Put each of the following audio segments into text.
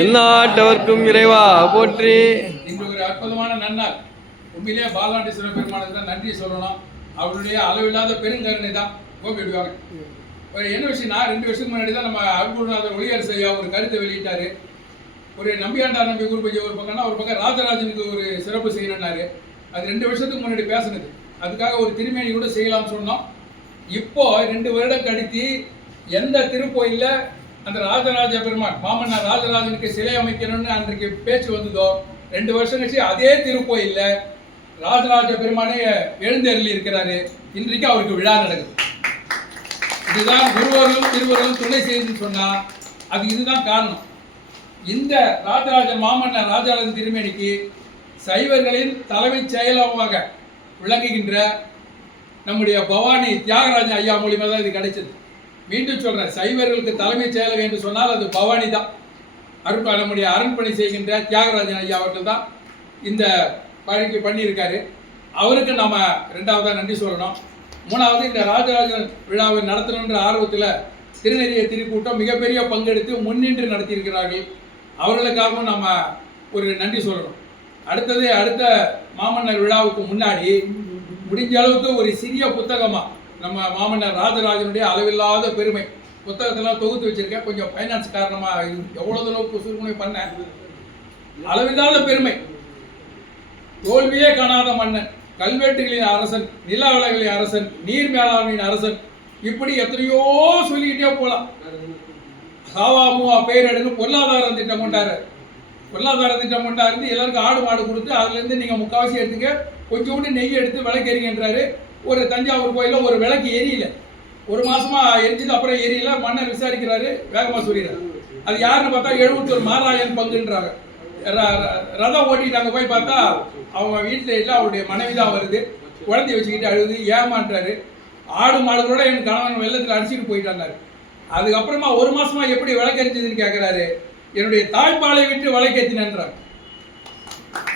எந்நாட்டவர்க்கும் இறைவா போற்றி. இன்று ஒரு அற்புதமான நன்னாள். உண்மையிலேயே பாலாண்டீஸ்வரர் பெருமானுக்கு தான் நன்றி சொல்லணும். அவருடைய அளவில்லாத பெருங்கருணை தான் கோபிடுவாங்க ஒரு என்ன விஷயம்னா ரெண்டு வருஷத்துக்கு முன்னாடி தான் நம்ம அருள்குருநாதர் ஒளியரசு ஐயா ஒரு கருத்தை வெளியிட்டாரு. ஒரு நம்பியாண்டார் நம்பி குரு பூஜை ஒரு பக்கம்னா ஒரு பக்கம் ராஜராஜனுக்கு ஒரு சிறப்பு செய்யணும்னாரு. அது ரெண்டு வருஷத்துக்கு முன்னாடி பேசுனது. அதுக்காக ஒரு திருமேனி கூட செய்யலாம்னு சொன்னோம். இப்போ ரெண்டு வருடம் கழித்து எந்த திருக்கோயில்ல அந்த ராஜராஜ பெருமான் மாமன்னர் ராஜராஜனுக்கு சிலை அமைக்கணும்னு அன்றைக்கு பேச்சு வந்ததோ ரெண்டு வருஷம் கழிச்சு அதே திருக்கோயிலில் ராஜராஜ பெருமானே எழுந்தருளி இருக்கிறாரு. இன்றைக்கு அவருக்கு விழா நடக்குது. இதுதான் குருவர்களும் திருவர்களும் துணை செய்துன்னு சொன்னால் அது இதுதான் காரணம். இந்த ராஜராஜ மாமன்னர் ராஜராஜன் திருமேனிக்கு சைவர்களின் தலைமைச் செயலகமாக விளங்குகின்ற நம்முடைய பவானி தியாகராஜன் ஐயா மூலியமாக தான் இது கிடைச்சது. மீண்டும் சொல்கிறேன் சைவர்களுக்கு தலைமைச் செயலகம் என்று சொன்னால் அது பவானி தான். அருள் நம்முடைய அரண்பணி செய்கின்ற தியாகராஜன் ஐயா அவர்கள் தான் இந்த பணிக்கு பண்ணியிருக்காரு. அவருக்கு நம்ம ரெண்டாவதாக நன்றி சொல்லணும். மூணாவது இந்த ராஜராஜன் விழாவை நடத்தணுன்ற ஆர்வத்தில் திருநெறிய திருக்கூட்டம் மிகப்பெரிய பங்கெடுத்து முன்னின்று நடத்தியிருக்கிறார்கள். அவர்களுக்காகவும் நம்ம ஒரு நன்றி சொல்லணும். அடுத்தது அடுத்த மாமன்னர் விழாவுக்கு முன்னாடி முடிஞ்ச அளவுக்கு ஒரு சிறிய புத்தகமாக நம்ம மாமன்னர் ராஜராஜனுடைய அளவில்லாத பெருமை. புத்தகத்தெல்லாம் தொகுத்து வச்சிருக்கேன். கொஞ்சம் ஃபைனான்ஸ் காரணமாக இது எவ்வளோ அளவுக்கு சுருக்குமை பண்ணேன். அளவில்லாத பெருமை. தோல்வியே காணாத மன்னன் கல்வெட்டுகளின் அரசன் நில வளங்களின் அரசன் நீர் மேலாண்மையின் அரசன். இப்படி எத்தனையோ சொல்லிக்கிட்டே போகலாம் சாவா மூவா பொருளாதார திட்டம் கொண்டாரு பொருளாதார திட்டம் கொண்டாருந்து எல்லாருக்கும் ஆடு மாடு கொடுத்து அதுலேருந்து நீங்கள் நீங்க முக்காவாசி எடுத்துக்க கொஞ்சோண்டு நெய் எடுத்து விளக்கறிங்கன்றாரு ஒரு தஞ்சாவூர் கோயிலில் ஒரு விளக்கு எரியல. ஒரு மாதமாக எரிஞ்சது அப்புறம் எரியல. மன்னர் விசாரிக்கிறாரு வேகமாக சொல்லிடுறாரு. அது யாருன்னு பார்த்தா எழுபத்தொரு மாராயன் பங்குன்றாங்க. ரதம் ஓட்டி நாங்கள் போய் பார்த்தா அவங்க வீட்டில் இல்லை அவருடைய மனைவி தான் வருது. குழந்தைய வச்சுக்கிட்டு அழுது ஏமான்றாரு ஆடு மாடுகளோட என் கணவன் வெள்ளத்தில் அடிச்சுட்டு போயிட்டாங்க அதுக்கப்புறமா ஒரு மாசமா எப்படி விளக்கரிச்சதுன்னு கேட்குறாரு என்னுடைய தாய்ப்பாலை விட்டு விளக்கேற்றினன்றாங்க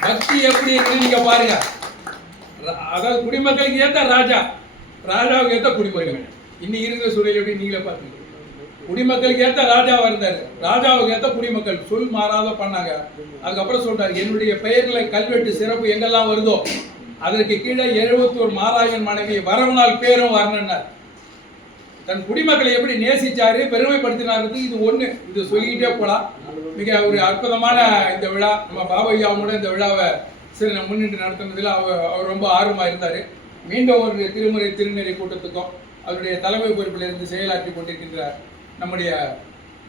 பக்தி எப்படி இருக்குன்னு நீங்கள் பாருங்க. அதாவது குடிமக்களுக்கு ஏற்ற ராஜா. ராஜாவுக்கு ஏற்ற குடிமக்கள். இன்னைக்கு இருக்கிற சூழல் எப்படி நீங்களே பார்த்துங்க குடிமக்களுக்கு ஏற்ற ராஜாவாக இருந்தார். ராஜாவுக்கு ஏற்ற குடிமக்கள். சொல் மாறாத பண்ணாங்க. அதுக்கப்புறம் சொல்றாரு என்னுடைய பெயரில் கல்வெட்டு சிறப்பு எங்கெல்லாம் வருதோ அதற்கு கீழே எழுபத்தோரு மாராயன் மனைவி வரவனால் பேரும் வரணுன்னார் தன் குடிமக்களை எப்படி நேசிச்சாரு பெருமைப்படுத்தினாருக்கு இது ஒன்று இது சொல்லிக்கிட்டே போலாம். மிக ஒரு அற்புதமான இந்த விழா. நம்ம பாபையாவோட இந்த விழாவை சரி நம்ம முன்னிட்டு நடத்துனதுல அவர் அவர் ரொம்ப ஆர்வமாக இருந்தார். மீண்டும் ஒரு திருமுறை திருநெறி கூட்டத்துக்கும் அவருடைய தலைமை பொறுப்பில் இருந்து செயலாற்றி கொண்டிருக்கின்ற நம்முடைய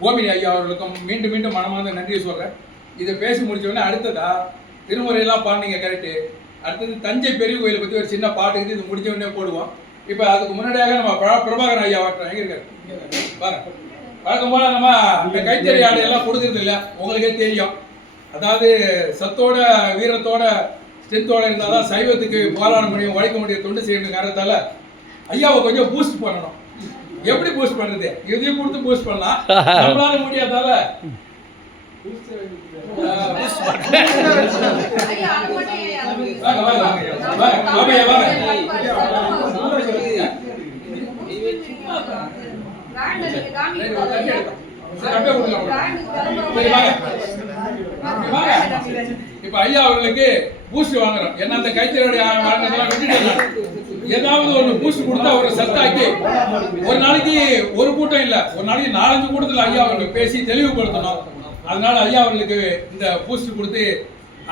ஓமினி ஐயா அவர்களுக்கும் மீண்டும் மீண்டும் மனமார்ந்த நன்றியை சொல்கிறேன் இதை பேசி முடிச்ச உடனே அடுத்ததா திருமுறையெல்லாம் பாடினீங்க கரெக்டு அடுத்தது தஞ்சை பெரிய கோயிலை பற்றி ஒரு சின்ன பாட்டு இது முடிஞ்ச உடனே போடுவோம். இப்போ அதுக்கு முன்னாடியாக நம்ம பிரபாகரன் ஐயா வரட்டும் எங்க இருக்காரு? பாருங்க வழக்கம் போல நம்ம இந்த கைத்தறி ஆடை எல்லாம் இல்லை உங்களுக்கே தெரியும். அதாவது சத்தோட வீரத்தோட ஸ்ட்ரென்த்தோட இருந்தால் தான் சைவத்துக்கு போராட முடியும் உழைக்க முடியும் தொண்டு செய்யணும் காரணத்தால ஐயாவை கொஞ்சம் பூஸ்ட் பண்ணணும். எப்படி பூஸ்ட் பண்றது? இதையும் கொடுத்து பூஸ்ட் பண்ணலாம். நம்மளால முடியாதால. வாங்க வாங்க. இப்ப ஐயா அவர்களுக்கு பூஸ்ட் வாங்குறோம். ஏன்னா அந்த கைத்தறியுடைய வாங்கினதெல்லாம் விட்டுட்டு ஏதாவது ஒரு பூஸ்ட் கொடுத்தா அவரை சத்தாக்கி ஒரு நாளைக்கு ஒரு கூட்டம் இல்ல. ஒரு நாளைக்கு நாலஞ்சு கூட்டத்துல ஐயா அவர்களுக்கு பேசி தெளிவுபடுத்தணும். அதனால ஐயா அவர்களுக்கு இந்த பூஸ்ட் கொடுத்து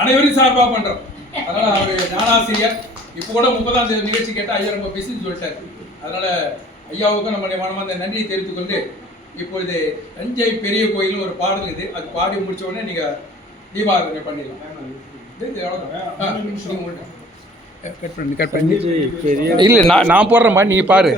அனைவரையும் சார்பா பண்றோம். அதனால அவர் ஞானாசிரியர். இப்போ கூட முப்பதாம் தேதி நிகழ்ச்சி கேட்டா ஐயா ரொம்ப பிஸின்னு சொல்லிட்டாரு. அதனால ஐயாவுக்கும் நம்முடைய மனமார்ந்த நன்றியை தெரிவித்துக்கொண்டு இப்பொழுது தஞ்சை பெரிய கோயில் ஒரு பாடல் இது. அது பாடி முடிச்ச உடனே நீங்க தீபாராதனை பண்ணிடலாம். கட் பண்ணி கட் பண்ணி. இல்ல நான் நான் போடுற மாதிரி நீ பாரு.